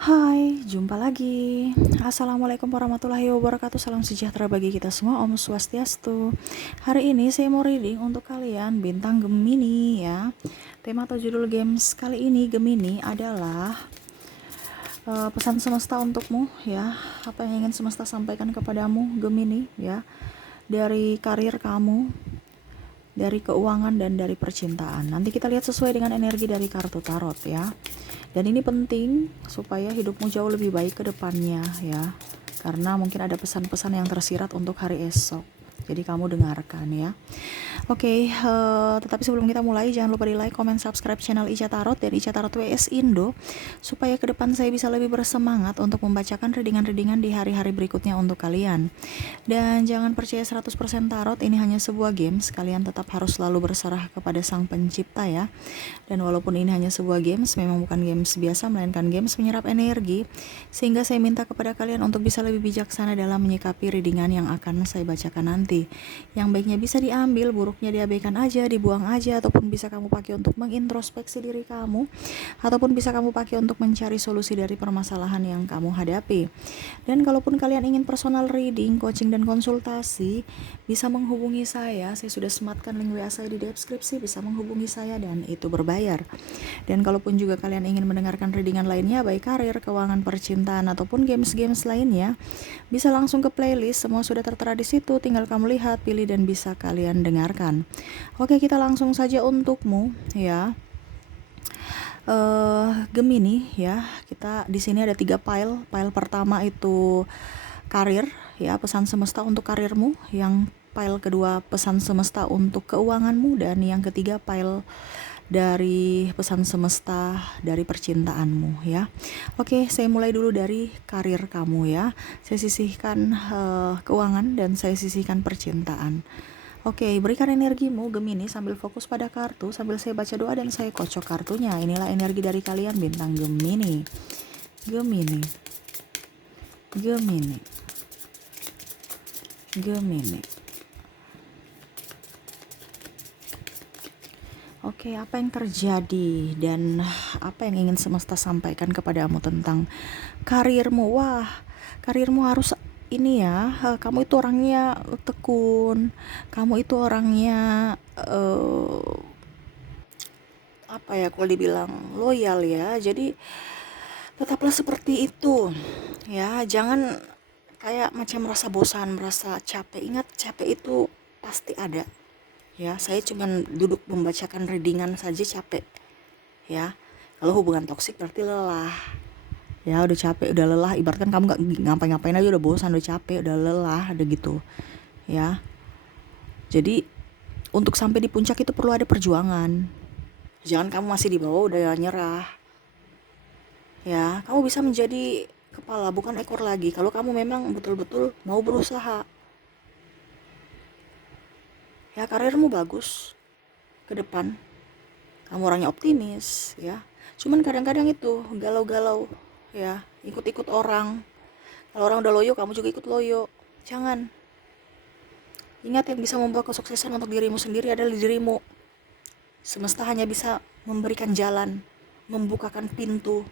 Hai, jumpa lagi. Assalamualaikum warahmatullahi wabarakatuh. Salam sejahtera bagi kita semua. Om Swastiastu. Hari ini saya mau reading untuk kalian bintang Gemini ya. Tema atau judul games kali ini Gemini adalah pesan semesta untukmu ya. Apa yang ingin semesta sampaikan kepadamu Gemini ya. Dari karir kamu, dari keuangan dan dari percintaan. Nanti kita lihat sesuai dengan energi dari kartu tarot ya. Dan ini penting supaya hidupmu jauh lebih baik ke depannya ya. Karena mungkin ada pesan-pesan yang tersirat untuk hari esok. Jadi kamu dengarkan ya. Oke, tetapi sebelum kita mulai jangan lupa di like, comment, subscribe channel Ica Tarot dan Ica Tarot WS Indo supaya ke depan saya bisa lebih bersemangat untuk membacakan readingan-readingan di hari-hari berikutnya untuk kalian. Dan jangan percaya 100% tarot, ini hanya sebuah games. Kalian tetap harus selalu berserah kepada Sang Pencipta ya. Dan walaupun ini hanya sebuah games, memang bukan games biasa melainkan games menyerap energi, sehingga saya minta kepada kalian untuk bisa lebih bijaksana dalam menyikapi readingan yang akan saya bacakan nanti. Yang baiknya bisa diambil, buruknya diabaikan aja, dibuang aja, ataupun bisa kamu pakai untuk mengintrospeksi diri kamu, ataupun bisa kamu pakai untuk mencari solusi dari permasalahan yang kamu hadapi. Dan kalaupun kalian ingin personal reading, coaching dan konsultasi, bisa menghubungi saya sudah sematkan link WA saya di deskripsi, bisa menghubungi saya dan itu berbayar. Dan kalaupun juga kalian ingin mendengarkan readingan lainnya, baik karir, keuangan, percintaan, ataupun games-games lainnya, bisa langsung ke playlist, semua sudah tertera di situ, tinggal kamu lihat, pilih dan bisa kalian dengarkan. Oke, kita langsung saja untukmu ya. Gemini ya, kita di sini ada 3 file. File pertama itu karir ya, pesan semesta untuk karirmu. Yang file kedua pesan semesta untuk keuanganmu, dan yang ketiga file dari pesan semesta dari percintaanmu ya. Oke, saya mulai dulu dari karir kamu ya. Saya sisihkan keuangan dan saya sisihkan percintaan. Oke, berikan energimu Gemini sambil fokus pada kartu, sambil saya baca doa dan saya kocok kartunya. Inilah energi dari kalian bintang Gemini. Gemini. Gemini. Gemini. Oke, apa yang terjadi dan apa yang ingin semesta sampaikan kepadamu tentang karirmu? Wah, karirmu harus ini ya, kamu itu orangnya tekun, kamu itu orangnya apa ya, kalau dibilang loyal ya. Jadi tetaplah seperti itu ya, jangan kayak macam merasa bosan, merasa capek. Ingat, capek itu pasti ada ya. Saya cuman duduk membacakan readingan saja capek ya. Kalau hubungan toksik berarti lelah ya, udah capek, udah lelah. Ibaratkan kamu gak ngapain-ngapain aja udah bosan, udah capek, udah lelah, udah gitu ya. Jadi untuk sampai di puncak itu perlu ada perjuangan. Jangan kamu masih di bawah udah nyerah ya. Kamu bisa menjadi kepala bukan ekor lagi kalau kamu memang betul-betul mau berusaha ya. Karirmu bagus ke depan, kamu orangnya optimis ya. Cuman kadang-kadang itu galau-galau ya, ikut-ikut orang. Kalau orang udah loyo, kamu juga ikut loyo. Jangan. Ingat, yang bisa membawa kesuksesan untuk dirimu sendiri adalah dirimu. Semesta hanya bisa memberikan jalan, membukakan pintu.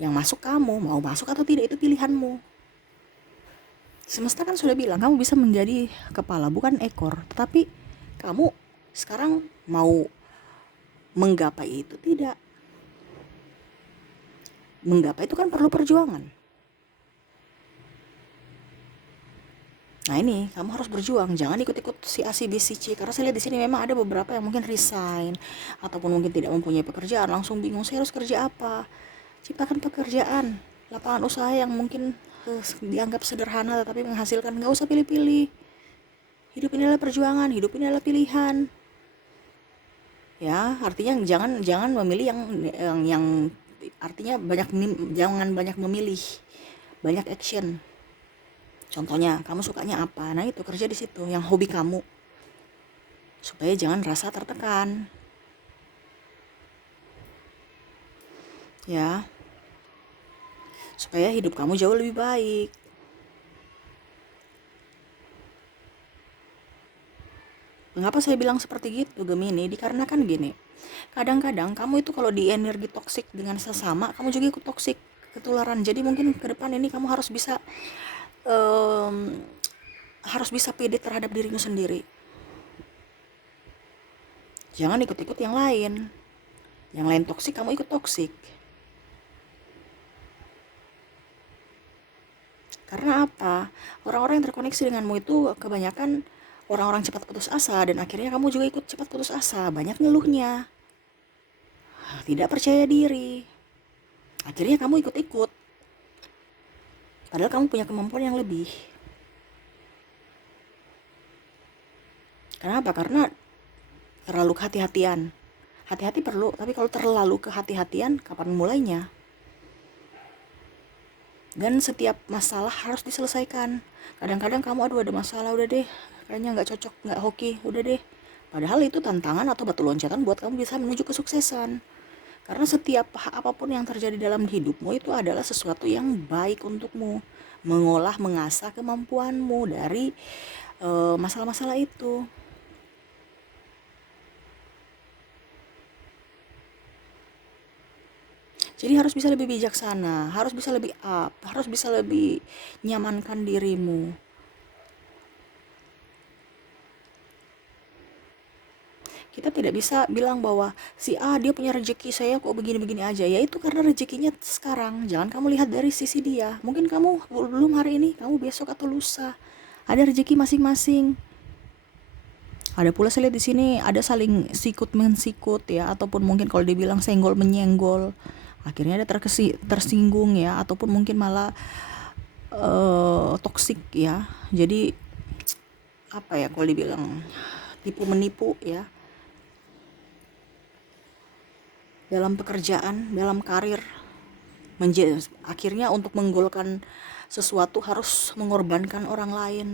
Yang masuk kamu, mau masuk atau tidak itu pilihanmu. Semesta kan sudah bilang kamu bisa menjadi kepala bukan ekor, tetapi kamu sekarang mau menggapai itu tidak. Menggapai itu kan perlu perjuangan. Nah ini kamu harus berjuang, jangan ikut-ikut si A si B si C. Karena saya lihat di sini memang ada beberapa yang mungkin resign ataupun mungkin tidak mempunyai pekerjaan, langsung bingung saya harus kerja apa. Ciptakan pekerjaan, lapangan usaha yang mungkin dianggap sederhana tetapi menghasilkan. Nggak usah pilih-pilih. Hidup ini adalah perjuangan, hidup ini adalah pilihan. Ya, artinya jangan memilih yang artinya jangan banyak memilih, banyak action. Contohnya, kamu sukanya apa? Nah, itu kerja di situ, yang hobi kamu. Supaya jangan rasa tertekan. Ya. Supaya hidup kamu jauh lebih baik. Mengapa saya bilang seperti gitu, Gemini? Dikarenakan gini. Kadang-kadang kamu itu kalau di energi toksik dengan sesama, kamu juga ikut toksik ketularan. Jadi mungkin ke depan ini kamu em, harus bisa pede terhadap dirimu sendiri. Jangan ikut-ikut yang lain. Yang lain toksik, kamu ikut toksik. Karena apa? Orang-orang yang terkoneksi denganmu itu kebanyakan orang-orang cepat putus asa, dan akhirnya kamu juga ikut cepat putus asa. Banyak ngeluhnya, tidak percaya diri. Akhirnya kamu ikut-ikut. Padahal kamu punya kemampuan yang lebih. Kenapa? Karena terlalu kehati-hatian. Hati-hati perlu, tapi kalau terlalu kehati-hatian, kapan mulainya? Dan setiap masalah harus diselesaikan. Kadang-kadang kamu, aduh ada masalah, udah deh, kayaknya nggak cocok, nggak hoki, udah deh. Padahal itu tantangan atau batu loncatan buat kamu bisa menuju kesuksesan. Karena setiap apapun yang terjadi dalam hidupmu itu adalah sesuatu yang baik untukmu. Mengolah, mengasah kemampuanmu dari masalah-masalah itu. Jadi harus bisa lebih bijaksana, harus bisa lebih up, harus bisa lebih nyamankan dirimu. Kita tidak bisa bilang bahwa si A dia punya rezeki, saya kok begini-begini aja. Ya itu karena rezekinya sekarang. Jangan kamu lihat dari sisi dia. Mungkin kamu belum hari ini, kamu besok atau lusa. Ada rezeki masing-masing. Ada pula saya lihat di sini ada saling sikut mensikut ya, ataupun mungkin kalau dibilang senggol menyenggol. Akhirnya ada tersinggung ya, ataupun mungkin malah toksik ya. Jadi apa ya kalau dibilang tipu menipu ya, dalam pekerjaan, dalam karir. Akhirnya untuk menggolkan sesuatu harus mengorbankan orang lain.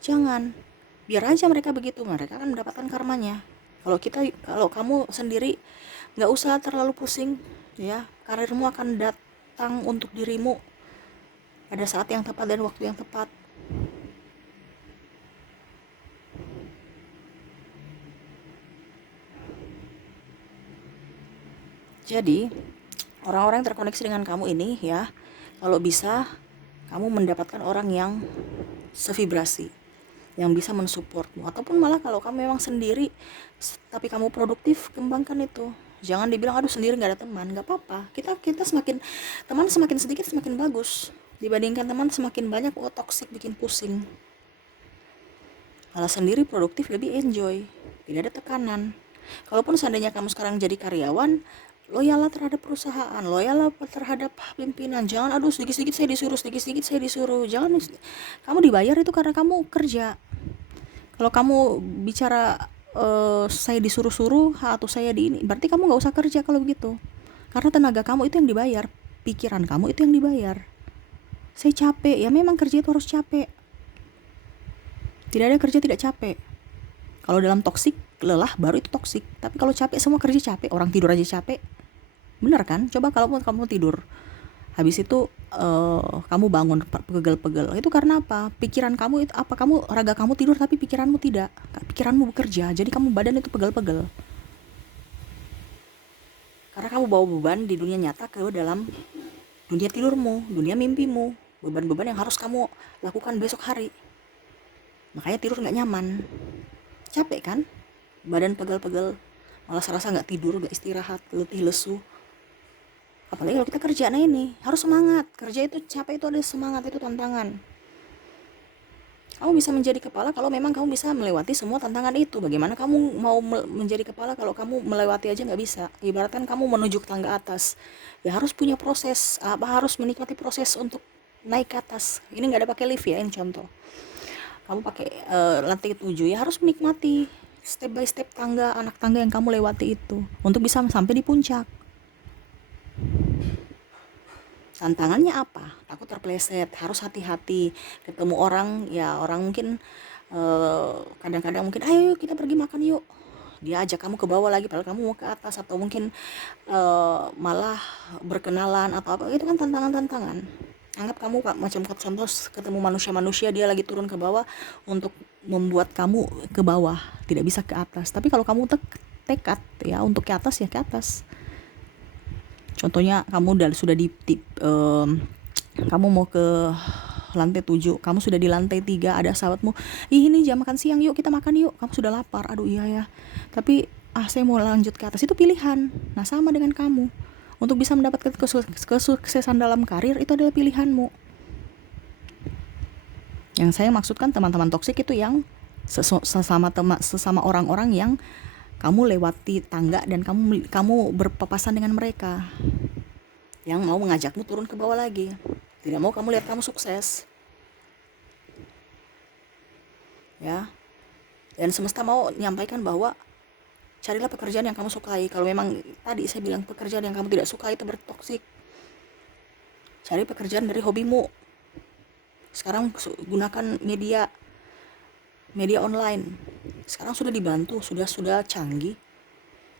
Jangan, biar aja mereka begitu, mereka akan mendapatkan karmanya. Kalau kamu sendiri, nggak usah terlalu pusing ya, karirmu akan datang untuk dirimu pada saat yang tepat dan waktu yang tepat. Jadi orang-orang yang terkoneksi dengan kamu ini ya, kalau bisa kamu mendapatkan orang yang sevibrasi, yang bisa mensupportmu. Ataupun malah kalau kamu memang sendiri tapi kamu produktif, kembangkan itu. Jangan dibilang aduh sendiri nggak ada teman. Nggak apa-apa, kita semakin teman semakin sedikit semakin bagus dibandingkan teman semakin banyak. Oh toksik, bikin pusing. Malah sendiri produktif, lebih enjoy, tidak ada tekanan. Kalaupun seandainya kamu sekarang jadi karyawan, loyalah terhadap perusahaan, loyalah terhadap pimpinan. Jangan aduh sedikit-sedikit saya disuruh, sedikit-sedikit saya disuruh. Jangan, kamu dibayar itu karena kamu kerja. Kalau kamu bicara saya disuruh-suruh atau saya di ini, berarti kamu nggak usah kerja kalau begitu. Karena tenaga kamu itu yang dibayar, pikiran kamu itu yang dibayar. Saya capek, ya memang kerja itu harus capek. Tidak ada kerja tidak capek. Kalau dalam toksik, lelah baru itu toksik. Tapi kalau capek, semua kerja capek, orang tidur aja capek. Benar kan? Coba kalau kamu tidur, habis itu kamu bangun pegel-pegel, itu karena apa? Pikiran kamu itu apa? Raga kamu tidur tapi pikiranmu tidak. Pikiranmu bekerja, jadi kamu badan itu pegel-pegel. Karena kamu bawa beban di dunia nyata ke dalam dunia tidurmu, dunia mimpimu, beban-beban yang harus kamu lakukan besok hari. Makanya tidur nggak nyaman, capek kan? Badan pegel-pegel, malah serasa nggak tidur, nggak istirahat, letih lesu. Apalagi kalau kita kerja, nah ini harus semangat. Kerja itu capek, itu ada semangat, itu tantangan. Kamu bisa menjadi kepala kalau memang kamu bisa melewati semua tantangan itu. Bagaimana kamu mau menjadi kepala kalau kamu melewati aja nggak bisa? Ibaratkan kamu menuju ke tangga atas, ya harus punya proses, harus menikmati proses untuk naik ke atas. Ini nggak ada pakai lift ya, ini contoh. Kamu pakai lantai 7, ya harus menikmati step by step tangga, anak tangga yang kamu lewati itu untuk bisa sampai di puncak. Tantangannya apa? Takut terpleset, harus hati-hati. Ketemu orang, ya orang mungkin kadang-kadang mungkin ayo kita pergi makan yuk, dia ajak kamu ke bawah lagi padahal kamu mau ke atas. Atau mungkin malah berkenalan atau apa, itu kan tantangan-tantangan. Anggap kamu macam contoh ketemu manusia-manusia, dia lagi turun ke bawah untuk membuat kamu ke bawah, tidak bisa ke atas. Tapi kalau kamu tekad ya untuk ke atas, ya ke atas. Contohnya kamu sudah kamu mau ke lantai 7, kamu sudah di lantai 3, ada sahabatmu, ih ini jam makan siang, yuk kita makan yuk, kamu sudah lapar, aduh iya ya, tapi saya mau lanjut ke atas, itu pilihan. Nah sama dengan kamu, untuk bisa mendapatkan kesuksesan dalam karir itu adalah pilihanmu. Yang saya maksudkan teman-teman toksik itu yang sesama orang-orang yang kamu lewati tangga dan kamu berpapasan dengan mereka, yang mau mengajakmu turun ke bawah lagi, tidak mau kamu lihat kamu sukses, ya. Dan semesta mau menyampaikan bahwa carilah pekerjaan yang kamu sukai. Kalau memang tadi saya bilang pekerjaan yang kamu tidak suka itu bertoksik, cari pekerjaan dari hobimu. Sekarang gunakan media online. Sekarang sudah dibantu, sudah canggih.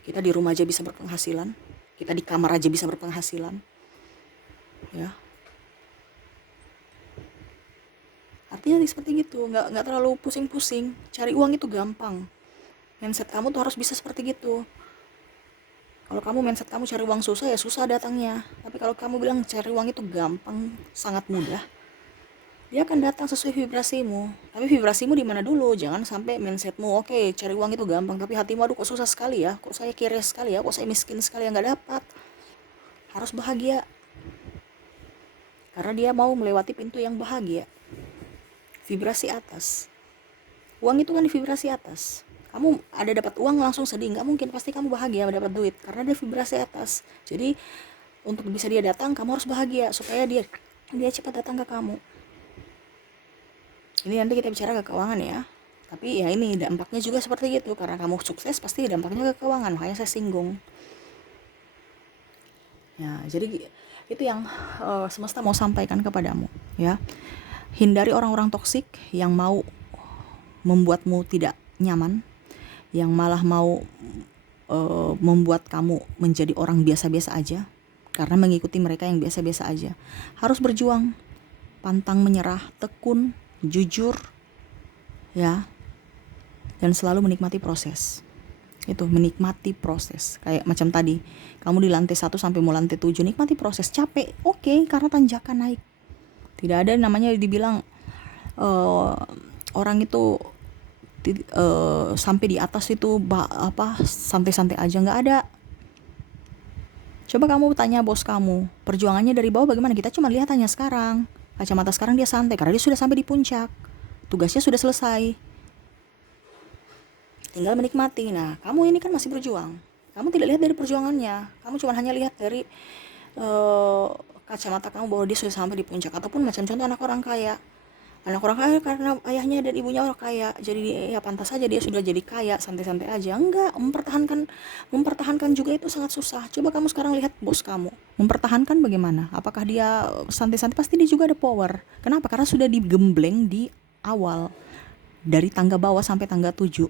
Kita di rumah aja bisa berpenghasilan, kita di kamar aja bisa berpenghasilan, ya. Artinya seperti gitu, nggak terlalu pusing-pusing. Cari uang itu gampang. Mindset kamu tuh harus bisa seperti gitu. Kalau kamu mindset kamu cari uang susah, ya susah datangnya. Tapi kalau kamu bilang cari uang itu gampang, sangat mudah, dia akan datang sesuai vibrasimu. Tapi vibrasimu di mana dulu? Jangan sampai mindsetmu, oke, cari uang itu gampang, tapi hatimu, aduh kok susah sekali ya, kok saya kiri sekali ya, kok saya miskin sekali ya, nggak dapat. Harus bahagia, karena dia mau melewati pintu yang bahagia. Vibrasi atas. Uang itu kan di vibrasi atas. Kamu ada dapat uang langsung sedih, nggak mungkin, pasti kamu bahagia dapat duit, karena dia vibrasi atas. Jadi untuk bisa dia datang, kamu harus bahagia supaya dia cepat datang ke kamu. Ini nanti kita bicara ke keuangan ya. Tapi ya ini dampaknya juga seperti gitu, karena kamu sukses pasti dampaknya ke keuangan, makanya saya singgung. Ya, jadi itu yang semesta mau sampaikan kepadamu, ya. Hindari orang-orang toksik yang mau membuatmu tidak nyaman, yang malah mau membuat kamu menjadi orang biasa-biasa aja, karena mengikuti mereka yang biasa-biasa aja. Harus berjuang, pantang menyerah, tekun, jujur, ya, dan selalu menikmati proses. Itu, menikmati proses. Kayak macam tadi, kamu di lantai 1 sampai mau lantai 7, nikmati proses. Capek, oke, karena tanjakan naik. Tidak ada namanya dibilang orang itu sampai di atas itu santai-santai aja, nggak ada. Coba kamu tanya bos kamu, perjuangannya dari bawah bagaimana? Kita cuma lihat hanya sekarang, kacamata sekarang dia santai karena dia sudah sampai di puncak, tugasnya sudah selesai, tinggal menikmati. Nah kamu ini kan masih berjuang, kamu tidak lihat dari perjuangannya, kamu cuma hanya lihat dari kacamata kamu bahwa dia sudah sampai di puncak. Ataupun macam contoh anak orang kaya karena ayahnya dan ibunya orang kaya, jadi ya pantas saja dia sudah jadi kaya, santai-santai aja. Enggak, mempertahankan juga itu sangat susah. Coba kamu sekarang lihat bos kamu mempertahankan bagaimana, apakah dia santai-santai? Pasti dia juga ada power. Kenapa? Karena sudah digembleng di awal, dari tangga bawah sampai tangga 7,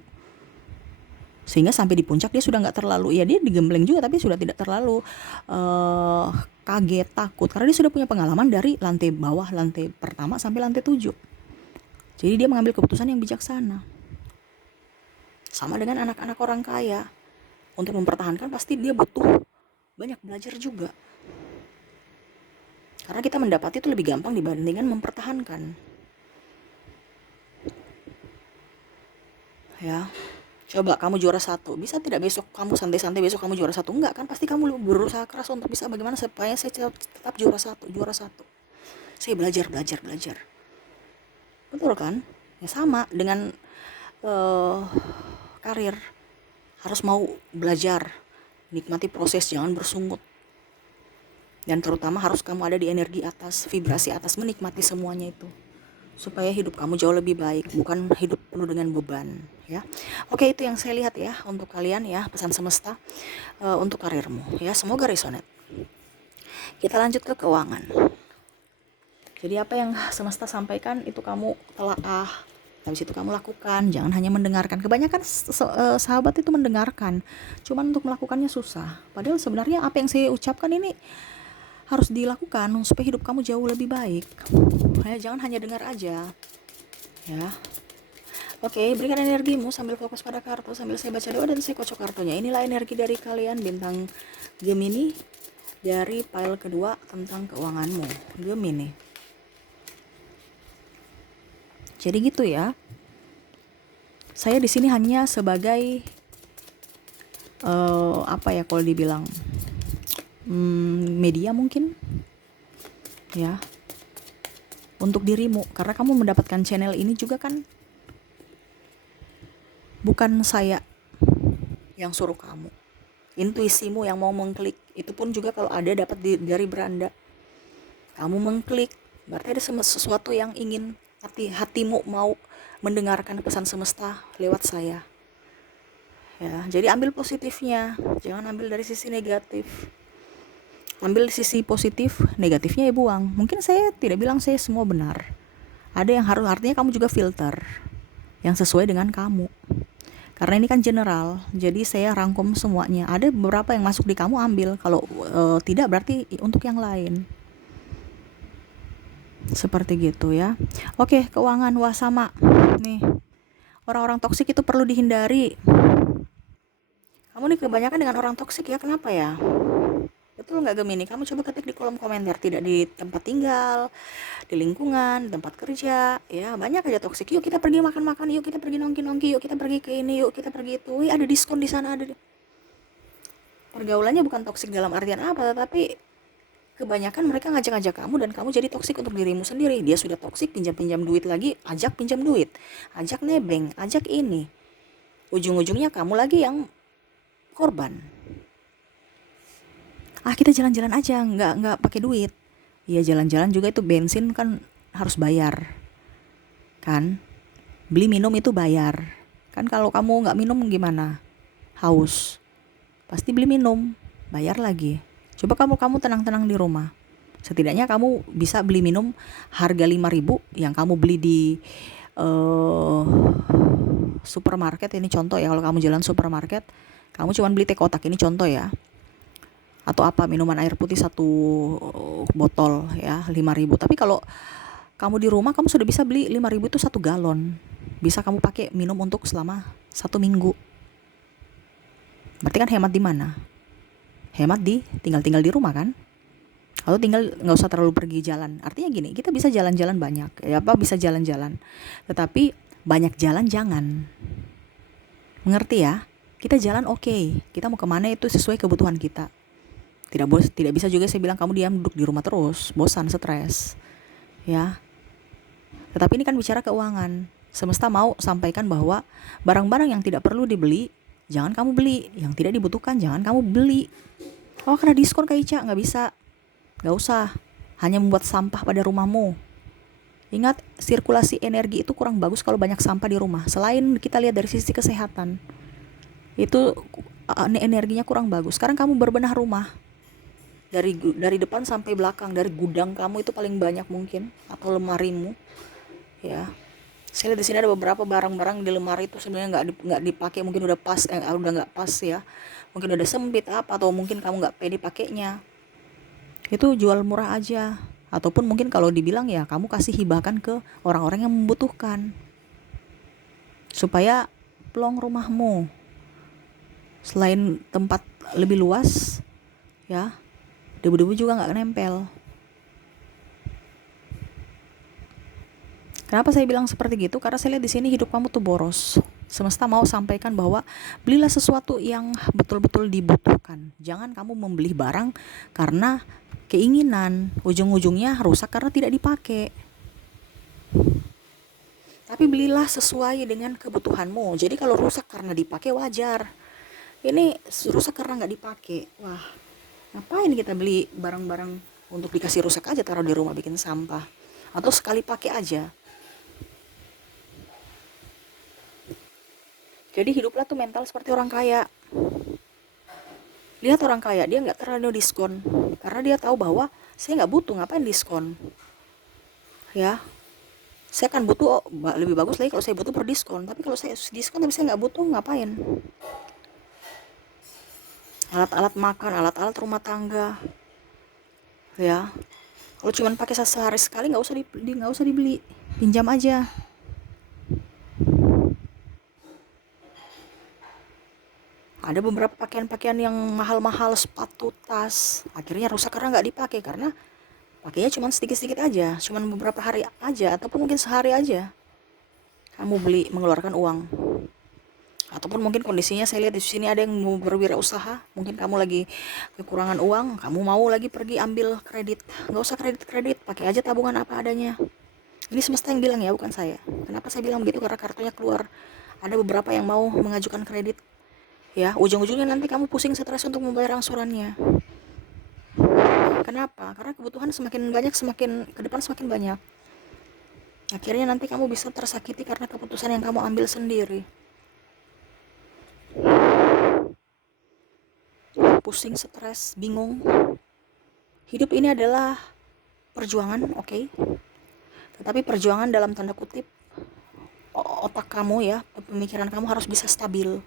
sehingga sampai di puncak dia sudah nggak terlalu, ya dia digembleng juga tapi sudah tidak terlalu kaget, takut, karena dia sudah punya pengalaman dari lantai bawah, lantai pertama sampai lantai 7. Jadi dia mengambil keputusan yang bijaksana. Sama dengan anak-anak orang kaya, untuk mempertahankan pasti dia butuh banyak belajar juga, karena kita mendapati itu lebih gampang dibandingkan mempertahankan, ya. Coba kamu juara 1, bisa tidak besok kamu santai-santai, besok kamu juara 1? Enggak kan, pasti kamu berusaha keras untuk bisa bagaimana supaya saya tetap juara 1. Saya belajar. Betul kan? Ya sama dengan karir, harus mau belajar, nikmati proses, jangan bersungut. Dan terutama harus kamu ada di energi atas, vibrasi atas, menikmati semuanya itu, supaya hidup kamu jauh lebih baik, bukan hidup penuh dengan beban, ya. Oke, itu yang saya lihat ya untuk kalian ya, pesan semesta untuk karirmu ya, semoga resonate. Kita lanjut ke keuangan. Jadi apa yang semesta sampaikan itu kamu telaah, habis itu kamu lakukan, jangan hanya mendengarkan. Kebanyakan sahabat itu mendengarkan, cuman untuk melakukannya susah. Padahal sebenarnya apa yang saya ucapkan ini harus dilakukan supaya hidup kamu jauh lebih baik. Ya, jangan hanya dengar aja, ya. Oke, berikan energimu sambil fokus pada kartu, sambil saya baca doa dan saya kocok kartunya. Inilah energi dari kalian bintang Gemini. dari file kedua tentang keuanganmu, Gemini. Jadi gitu ya. Saya di sini hanya sebagai apa ya kalau dibilang media mungkin ya untuk dirimu, karena kamu mendapatkan channel ini juga kan bukan saya yang suruh kamu, intuisimu yang mau mengklik. Itu pun juga kalau ada dapat dari beranda, kamu mengklik berarti ada sesuatu yang ingin hatimu mau mendengarkan pesan semesta lewat saya ya. Jadi ambil positifnya, jangan ambil dari sisi negatif. Ambil sisi positif, negatifnya ya buang. Mungkin saya tidak bilang saya semua benar, ada yang harus, artinya kamu juga filter yang sesuai dengan kamu. Karena ini kan general, jadi saya rangkum semuanya. Ada beberapa yang masuk di kamu, ambil. Kalau tidak berarti untuk yang lain. Seperti gitu ya. Oke, keuangan. Wah sama nih, orang-orang toksik itu perlu dihindari. Kamu nih kebanyakan dengan orang toksik ya, kenapa ya? Betul nggak Gemini? Kamu coba ketik di kolom komentar, tidak di tempat tinggal, di lingkungan, tempat kerja, ya banyak aja toksik. Yuk kita pergi makan-makan, yuk kita pergi nongki-nongki, yuk kita pergi ke ini, yuk kita pergi itu. Wih, ada diskon di sana, ada. Pergaulannya bukan toksik dalam artian apa, tetapi kebanyakan mereka ngajak-ngajak kamu dan kamu jadi toksik untuk dirimu sendiri. Dia sudah toksik, pinjam-pinjam duit lagi, ajak pinjam duit, ajak nebeng, ajak ini. Ujung-ujungnya kamu lagi yang korban. Kita jalan-jalan aja, nggak pakai duit. Iya jalan-jalan juga itu bensin kan harus bayar, kan? Beli minum itu bayar, kan? Kalau kamu nggak minum gimana? Haus, pasti beli minum, bayar lagi. Coba kamu tenang-tenang di rumah. Setidaknya kamu bisa beli minum harga 5.000 yang kamu beli di supermarket. Ini contoh ya, kalau kamu jalan supermarket, kamu cuma beli teh kotak, ini contoh ya. Atau apa, minuman air putih 1 botol ya 5.000. Tapi kalau kamu di rumah, kamu sudah bisa beli 5.000 itu 1 galon. Bisa kamu pakai minum untuk selama 1 minggu. Berarti kan hemat di mana? Hemat di tinggal di rumah kan? Atau tinggal nggak usah terlalu pergi jalan. Artinya gini, kita bisa jalan-jalan banyak, ya bisa jalan-jalan. Tetapi banyak jalan jangan. Mengerti ya? Kita jalan oke. Kita mau kemana itu sesuai kebutuhan kita. Tidak bisa juga saya bilang kamu diam duduk di rumah terus, bosan, stres. Ya. Tetapi ini kan bicara keuangan. Semesta mau sampaikan bahwa barang-barang yang tidak perlu dibeli, jangan kamu beli. Yang tidak dibutuhkan, jangan kamu beli. Oh, karena diskon Kak Ica, nggak bisa. Nggak usah. Hanya membuat sampah pada rumahmu. Ingat, sirkulasi energi itu kurang bagus kalau banyak sampah di rumah. Selain kita lihat dari sisi kesehatan, itu energinya kurang bagus. Sekarang kamu berbenah rumah. Dari depan sampai belakang, dari gudang kamu itu paling banyak mungkin, atau lemarimu ya. Saya lihat di sini ada beberapa barang-barang di lemari itu sebenarnya nggak dipakai, mungkin udah nggak pas ya, mungkin udah sempit apa, atau mungkin kamu nggak pede pakainya. Itu jual murah aja, ataupun mungkin kalau dibilang ya kamu kasih hibahkan ke orang-orang yang membutuhkan, supaya plong rumahmu. Selain tempat lebih luas ya, debu-debu juga nggak nempel. Kenapa saya bilang seperti gitu? Karena saya lihat di sini hidup kamu tuh boros. Semesta mau sampaikan bahwa belilah sesuatu yang betul-betul dibutuhkan. Jangan kamu membeli barang karena keinginan, ujung-ujungnya rusak karena tidak dipakai. Tapi belilah sesuai dengan kebutuhanmu. Jadi kalau rusak karena dipakai wajar. Ini rusak karena nggak dipakai. Wah, ngapain kita beli barang-barang untuk dikasih rusak aja, taruh di rumah bikin sampah. Atau sekali pakai aja. Jadi hiduplah tuh mental seperti orang kaya. Lihat orang kaya, dia nggak terlalu diskon. Karena dia tahu bahwa saya nggak butuh, ngapain diskon. Ya, saya kan butuh, lebih bagus lagi kalau saya butuh berdiskon. Tapi kalau saya diskon tapi saya nggak butuh, ngapain. Alat-alat makan, alat-alat rumah tangga. Ya, kalau cuma pakai sehari sekali nggak usah dibeli, pinjam aja. Ada beberapa pakaian-pakaian yang mahal-mahal, sepatu, tas, akhirnya rusak karena nggak dipakai, karena pakainya cuma sedikit-sedikit aja, cuma beberapa hari aja, ataupun mungkin sehari aja. Kamu beli mengeluarkan uang. Ataupun mungkin kondisinya saya lihat di sini ada yang mau berwirausaha, mungkin kamu lagi kekurangan uang, kamu mau lagi pergi ambil kredit. Nggak usah kredit-kredit, pakai aja tabungan apa adanya. Ini semesta yang bilang ya, bukan saya. Kenapa saya bilang begitu? Karena kartunya keluar. Ada beberapa yang mau mengajukan kredit. Ya, ujung-ujungnya nanti kamu pusing, stres untuk membayar angsurannya. Kenapa? Karena kebutuhan semakin banyak, semakin ke depan semakin banyak. Akhirnya nanti kamu bisa tersakiti karena keputusan yang kamu ambil sendiri. Pusing, stres, bingung. Hidup ini adalah perjuangan, oke? Tetapi perjuangan dalam tanda kutip, otak kamu ya, pemikiran kamu harus bisa stabil.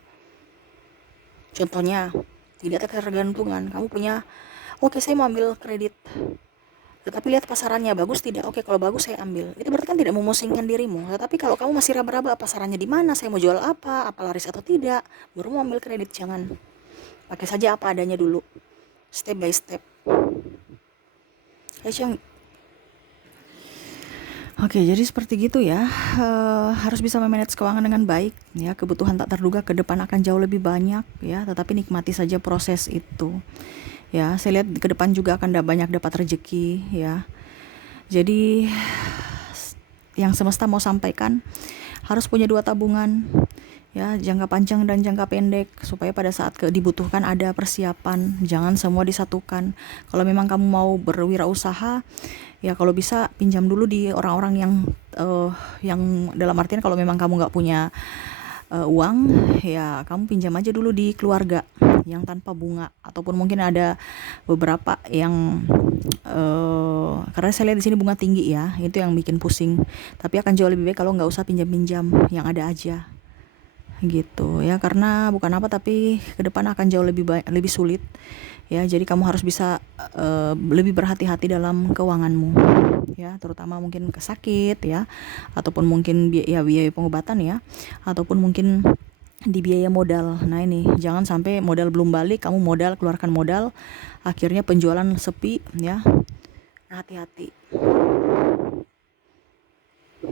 Contohnya, tidak ketergantungan. Kamu punya, oke saya mau ambil kredit, tetapi lihat pasarannya bagus tidak? Oke, kalau bagus saya ambil. Itu berarti kan tidak memusingkan dirimu. Tetapi kalau kamu masih raba-raba pasarannya di mana, saya mau jual apa laris atau tidak, baru mau ambil kredit. Jangan. Pakai saja apa adanya dulu. Step by step. Oke, jadi seperti gitu ya. Harus bisa memanage keuangan dengan baik ya. Kebutuhan tak terduga ke depan akan jauh lebih banyak ya, tetapi nikmati saja proses itu. Ya, saya lihat ke depan juga akan banyak dapat rezeki ya. Jadi yang semesta mau sampaikan, harus punya 2 tabungan ya, jangka panjang dan jangka pendek, supaya pada saat dibutuhkan ada persiapan, jangan semua disatukan. Kalau memang kamu mau berwirausaha ya, kalau bisa pinjam dulu di orang-orang yang dalam artian kalau memang kamu nggak punya uang ya, kamu pinjam aja dulu di keluarga yang tanpa bunga, ataupun mungkin ada beberapa yang karena saya lihat di sini bunga tinggi ya, itu yang bikin pusing. Tapi akan jauh lebih baik kalau nggak usah pinjam-pinjam, yang ada aja gitu ya, karena bukan apa tapi ke depan akan jauh lebih sulit ya. Jadi kamu harus bisa lebih berhati-hati dalam keuanganmu ya, terutama mungkin sakit ya, ataupun mungkin biaya pengobatan ya, ataupun mungkin di biaya modal. Nah ini jangan sampai modal belum balik, kamu keluarkan modal, akhirnya penjualan sepi ya. Nah, hati-hati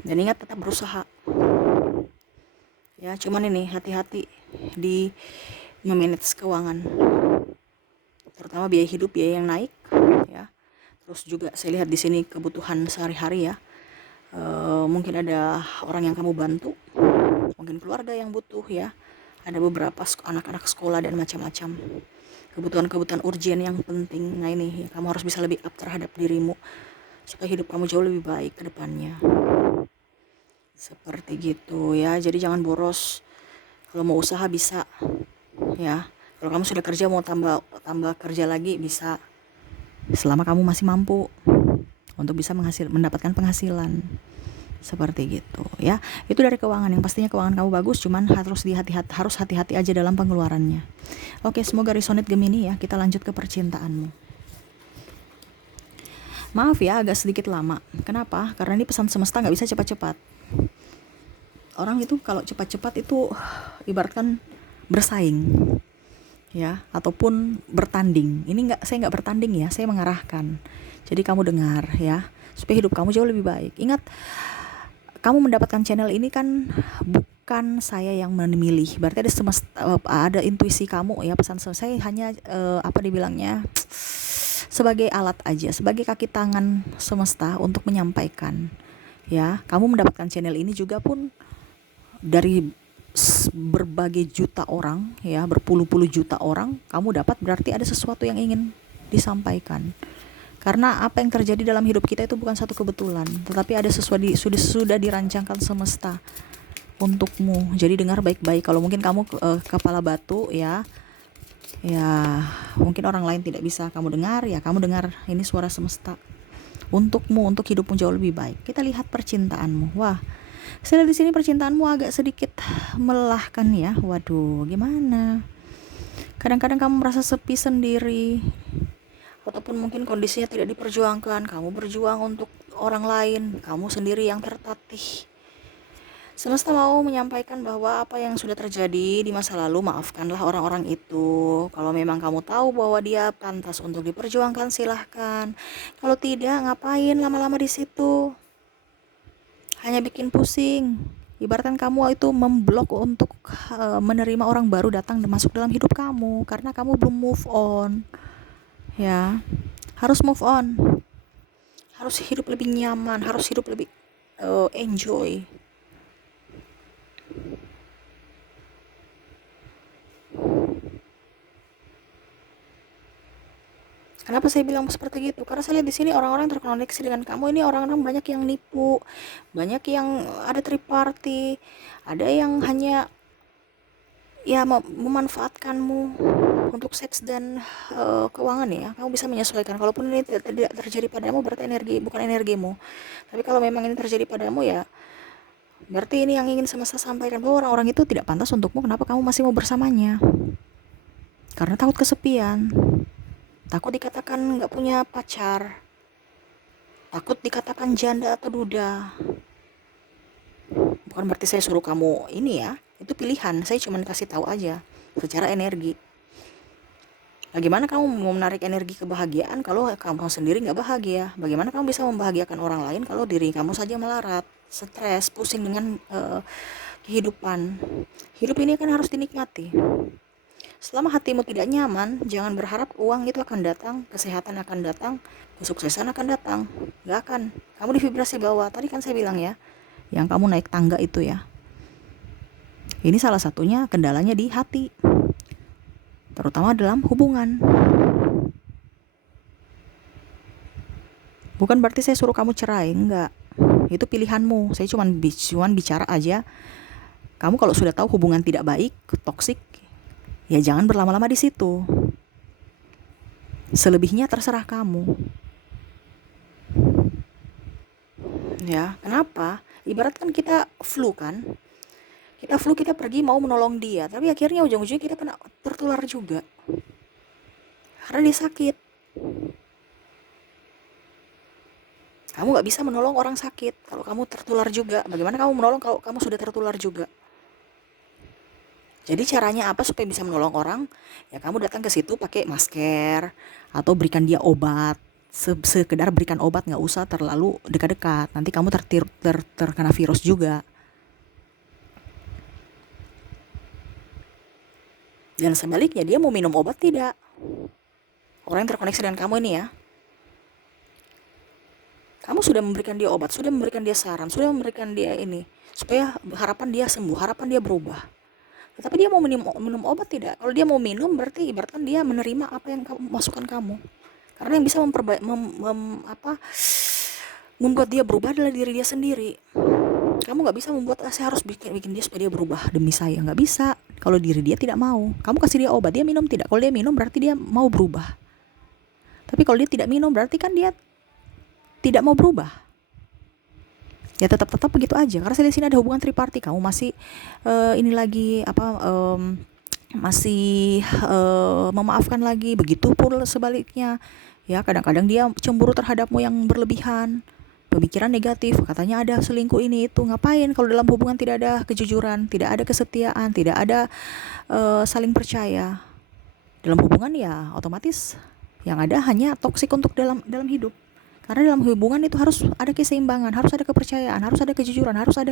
dan ingat tetap berusaha ya. Cuman ini hati-hati di memanage keuangan, terutama biaya hidup, biaya yang naik ya. Terus juga saya lihat di sini kebutuhan sehari-hari ya. Mungkin ada orang yang kamu bantu, mungkin keluarga yang butuh ya, ada beberapa anak-anak sekolah dan macam-macam kebutuhan-kebutuhan urgen yang penting. Nah ini kamu harus bisa lebih up terhadap dirimu supaya hidup kamu jauh lebih baik ke depannya. Seperti gitu ya. Jadi jangan boros. Kalau mau usaha bisa ya. Kalau kamu sudah kerja mau tambah kerja lagi bisa, selama kamu masih mampu untuk bisa mendapatkan penghasilan. Seperti gitu ya. Itu dari keuangan. Yang pastinya keuangan kamu bagus, cuman harus hati-hati aja dalam pengeluarannya. Oke, semoga resonate Gemini ya. Kita lanjut ke percintaanmu. Maaf ya, agak sedikit lama. Kenapa? Karena ini pesan semesta nggak bisa cepat-cepat. Orang itu kalau cepat-cepat itu ibaratkan bersaing ya, ataupun bertanding. Ini saya nggak bertanding ya, saya mengarahkan. Jadi kamu dengar ya, supaya hidup kamu jauh lebih baik. Ingat, kamu mendapatkan channel ini kan bukan saya yang memilih. Berarti ada ada intuisi kamu ya. Pesan saya hanya dibilangnya sebagai alat aja, sebagai kaki tangan semesta untuk menyampaikan ya. Kamu mendapatkan channel ini juga pun dari berbagai juta orang ya, berpuluh-puluh juta orang kamu dapat, berarti ada sesuatu yang ingin disampaikan. Karena apa yang terjadi dalam hidup kita itu bukan satu kebetulan, tetapi ada sesuatu sudah dirancangkan semesta untukmu. Jadi dengar baik-baik. Kalau mungkin kamu kepala batu ya mungkin orang lain tidak bisa kamu dengar ya, kamu dengar ini suara semesta untukmu, untuk hidupmu jauh lebih baik. Kita lihat percintaanmu. Wah, saya lihat di sini percintaanmu agak sedikit melelahkan ya. Waduh, gimana? Kadang-kadang kamu merasa sepi sendiri, ataupun mungkin kondisinya tidak diperjuangkan. Kamu berjuang untuk orang lain, kamu sendiri yang tertatih. Semesta mau menyampaikan bahwa apa yang sudah terjadi di masa lalu, maafkanlah orang-orang itu. Kalau memang kamu tahu bahwa dia pantas untuk diperjuangkan, silahkan. Kalau tidak, ngapain lama-lama di situ? Hanya bikin pusing. Ibaratkan kamu itu memblok untuk menerima orang baru datang dan masuk dalam hidup kamu karena kamu belum move on. Ya, harus move on. Harus hidup lebih nyaman, harus hidup lebih enjoy. Kenapa saya bilang seperti itu? Karena saya lihat di sini orang-orang yang terkoneksi dengan kamu ini orang-orang banyak yang nipu, banyak yang ada third party, ada yang hanya ya memanfaatkanmu untuk seks dan keuangan ya. Kamu bisa menyesuaikan. Kalaupun ini tidak terjadi padamu berarti bukan energimu. Tapi kalau memang ini terjadi padamu ya berarti ini yang ingin semesta sampaikan bahwa orang-orang itu tidak pantas untukmu. Kenapa kamu masih mau bersamanya? Karena takut kesepian, takut dikatakan nggak punya pacar, takut dikatakan janda atau duda. Bukan berarti saya suruh kamu ini ya, itu pilihan. Saya cuma kasih tahu aja secara energi. Bagaimana kamu mau menarik energi kebahagiaan kalau kamu sendiri nggak bahagia? Bagaimana kamu bisa membahagiakan orang lain kalau diri kamu saja melarat, stres, pusing dengan kehidupan? Hidup ini kan harus dinikmati. Selama hatimu tidak nyaman, jangan berharap uang itu akan datang, kesehatan akan datang, kesuksesan akan datang. Gak akan. Kamu di vibrasi bawah. Tadi kan saya bilang ya, yang kamu naik tangga itu ya. Ini salah satunya kendalanya di hati. Terutama dalam hubungan. Bukan berarti saya suruh kamu cerai, enggak. Itu pilihanmu. Saya cuma bicara aja. Kamu kalau sudah tahu hubungan tidak baik, toksik, ya jangan berlama-lama di situ. Selebihnya terserah kamu. Ya, kenapa? Ibaratkan kita flu kan? Kita flu, kita pergi mau menolong dia, tapi akhirnya ujung-ujungnya kita kena tertular juga. Karena dia sakit. Kamu gak bisa menolong orang sakit kalau kamu tertular juga. Bagaimana kamu menolong kalau kamu sudah tertular juga? Jadi caranya apa supaya bisa menolong orang? Ya kamu datang ke situ pakai masker atau berikan dia obat. Sekedar berikan obat, nggak usah terlalu dekat-dekat. Nanti kamu terkena virus juga. Dan sebaliknya dia mau minum obat tidak? Orang yang terkoneksi dengan kamu ini ya. Kamu sudah memberikan dia obat, sudah memberikan dia saran, sudah memberikan dia ini supaya harapan dia sembuh, harapan dia berubah. Tetapi dia mau minum obat tidak? Kalau dia mau minum berarti ibaratkan dia menerima apa yang kamu masukkan kamu. Karena yang bisa membuat dia berubah adalah diri dia sendiri. Kamu nggak bisa membuat saya harus bikin dia supaya dia berubah demi saya, nggak bisa. Kalau diri dia tidak mau, kamu kasih dia obat, dia minum tidak. Kalau dia minum berarti dia mau berubah. Tapi kalau dia tidak minum berarti kan dia tidak mau berubah. Ya tetap begitu aja. Karena saya di sini ada hubungan triparty. Kamu masih ini lagi masih memaafkan lagi. Begitupun sebaliknya. Ya kadang-kadang dia cemburu terhadapmu yang berlebihan. Pemikiran negatif, katanya ada selingkuh ini itu. Ngapain kalau dalam hubungan tidak ada kejujuran, tidak ada kesetiaan, tidak ada saling percaya. Dalam hubungan ya otomatis yang ada hanya toksik untuk dalam hidup. Karena dalam hubungan itu harus ada keseimbangan, harus ada kepercayaan, harus ada kejujuran, harus ada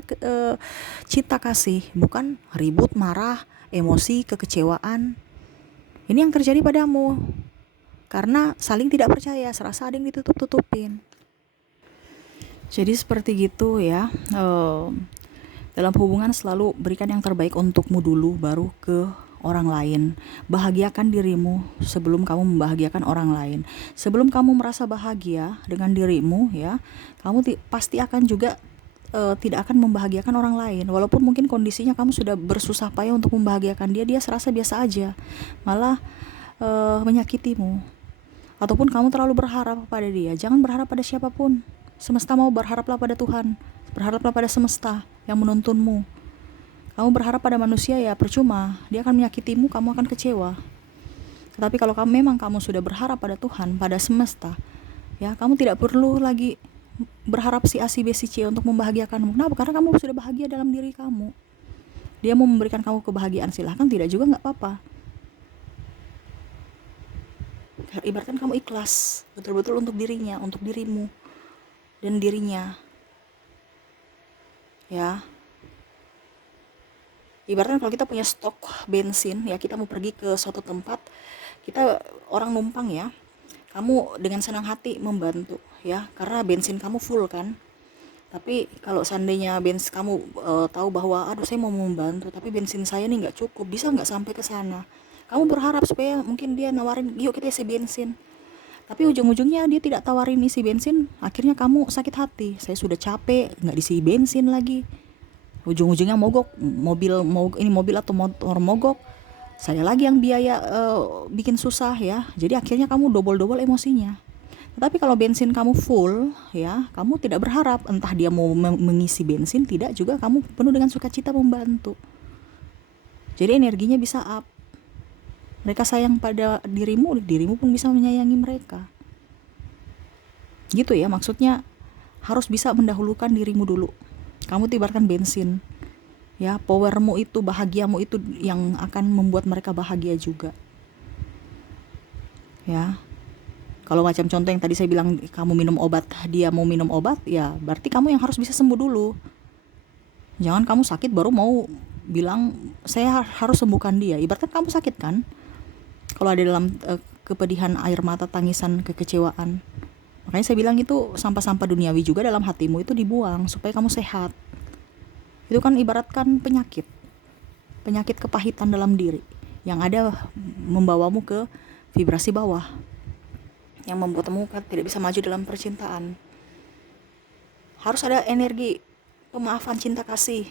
cinta kasih, bukan ribut, marah, emosi, kekecewaan. Ini yang terjadi padamu. Karena saling tidak percaya, serasa ada yang ditutup-tutupin. Jadi seperti gitu ya. Dalam hubungan selalu berikan yang terbaik untukmu dulu, baru ke orang lain. Bahagiakan dirimu sebelum kamu membahagiakan orang lain. Sebelum kamu merasa bahagia dengan dirimu ya, kamu pasti akan juga tidak akan membahagiakan orang lain. Walaupun mungkin kondisinya kamu sudah bersusah payah untuk membahagiakan dia, dia serasa biasa aja, malah menyakitimu. Ataupun kamu terlalu berharap pada dia. Jangan berharap pada siapapun. Semesta mau, berharaplah pada Tuhan. Berharaplah pada semesta yang menuntunmu. Kamu berharap pada manusia ya percuma, dia akan menyakitimu, kamu akan kecewa. Tetapi kalau memang kamu sudah berharap pada Tuhan, pada semesta, ya kamu tidak perlu lagi berharap si A, si B, si C untuk membahagiakanmu. Kenapa? Karena kamu sudah bahagia dalam diri kamu. Dia mau memberikan kamu kebahagiaan, silahkan, tidak juga nggak apa-apa. Ibaratkan kamu ikhlas betul-betul untuk dirinya, untuk dirimu dan dirinya, ya. Ibaratkan kalau kita punya stok bensin, ya, kita mau pergi ke suatu tempat, kita orang numpang, ya, kamu dengan senang hati membantu, ya, karena bensin kamu full kan. Tapi kalau seandainya kamu tahu bahwa aduh saya mau membantu tapi bensin saya nih nggak cukup, bisa nggak sampai ke sana, kamu berharap supaya mungkin dia nawarin yuk kita isi bensin, tapi ujung-ujungnya dia tidak tawarin isi bensin, akhirnya kamu sakit hati, saya sudah capek nggak diisi bensin lagi, ujung-ujungnya mogok, mobil atau motor mogok, saya lagi yang biaya bikin susah, ya. Jadi akhirnya kamu double-double emosinya. Tetapi kalau bensin kamu full, ya, kamu tidak berharap entah dia mau mengisi bensin tidak, juga kamu penuh dengan sukacita membantu. Jadi energinya bisa up. Mereka sayang pada dirimu, dirimu pun bisa menyayangi mereka. Gitu ya, maksudnya harus bisa mendahulukan dirimu dulu. Kamu tibarkan bensin, ya, powermu itu, bahagiamu itu yang akan membuat mereka bahagia juga, ya. Kalau macam contoh yang tadi saya bilang, kamu minum obat, dia mau minum obat, ya berarti kamu yang harus bisa sembuh dulu. Jangan kamu sakit baru mau bilang saya harus sembuhkan dia. Ibaratkan kamu sakit kan, kalau ada dalam kepedihan, air mata, tangisan, kekecewaan, makanya saya bilang itu sampah-sampah duniawi juga dalam hatimu itu dibuang supaya kamu sehat. Itu kan ibaratkan penyakit kepahitan dalam diri yang ada membawamu ke vibrasi bawah, yang membuatmu tidak bisa maju dalam percintaan. Harus ada energi pemaafan, cinta kasih,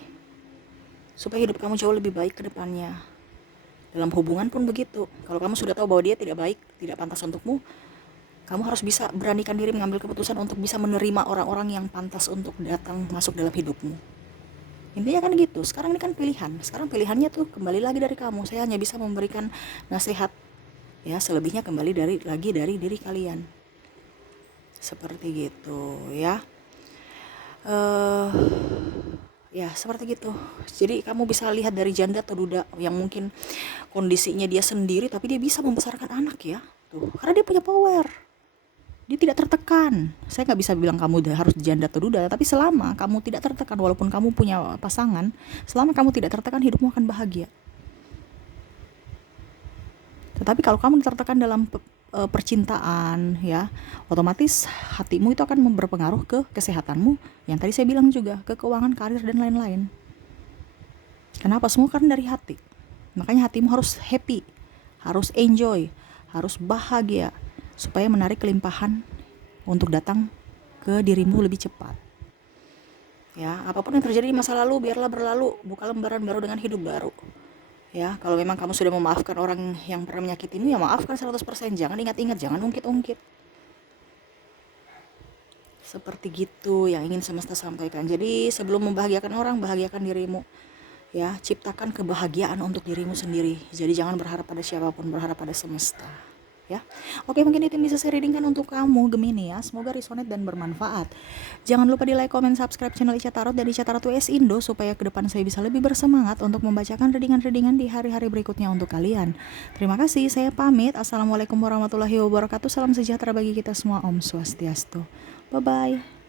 supaya hidup kamu jauh lebih baik ke depannya. Dalam hubungan pun begitu. Kalau kamu sudah tahu bahwa dia tidak baik, tidak pantas untukmu, kamu harus bisa beranikan diri mengambil keputusan untuk bisa menerima orang-orang yang pantas untuk datang masuk dalam hidupmu. Intinya kan gitu. Sekarang ini kan pilihan. Sekarang pilihannya tuh kembali lagi dari kamu. Saya hanya bisa memberikan nasihat, ya, selebihnya kembali dari diri kalian. Seperti gitu, ya. Ya seperti gitu. Jadi kamu bisa lihat dari janda atau duda yang mungkin kondisinya dia sendiri tapi dia bisa membesarkan anak, ya. Tuh, karena dia punya power. Dia tidak tertekan. Saya nggak bisa bilang kamu harus janda atau duda, tapi selama kamu tidak tertekan, walaupun kamu punya pasangan, selama kamu tidak tertekan, hidupmu akan bahagia. Tetapi kalau kamu tertekan dalam percintaan, ya, otomatis hatimu itu akan berpengaruh ke kesehatanmu, yang tadi saya bilang juga, ke keuangan, karir, dan lain-lain. Kenapa? Semua kan dari hati. Makanya hatimu harus happy, harus enjoy, harus bahagia, supaya menarik kelimpahan untuk datang ke dirimu lebih cepat. Ya, apapun yang terjadi di masa lalu biarlah berlalu, buka lembaran baru dengan hidup baru. Ya, kalau memang kamu sudah memaafkan orang yang pernah menyakitimu, ya maafkan 100%, jangan ingat-ingat, jangan ungkit-ungkit. Seperti gitu yang ingin semesta sampaikan. Jadi sebelum membahagiakan orang, bahagiakan dirimu. Ya, ciptakan kebahagiaan untuk dirimu sendiri. Jadi jangan berharap pada siapapun, berharap pada semesta. Ya. Oke, mungkin itu yang bisa saya readingkan untuk kamu Gemini, ya. Semoga resonate dan bermanfaat. Jangan lupa di like, comment, subscribe channel Ica Tarot dan Ica Tarot US Indo supaya ke depan saya bisa lebih bersemangat untuk membacakan readingan-readingan di hari-hari berikutnya untuk kalian. Terima kasih, saya pamit. Assalamualaikum warahmatullahi wabarakatuh. Salam sejahtera bagi kita semua. Om Swastiastu. Bye bye.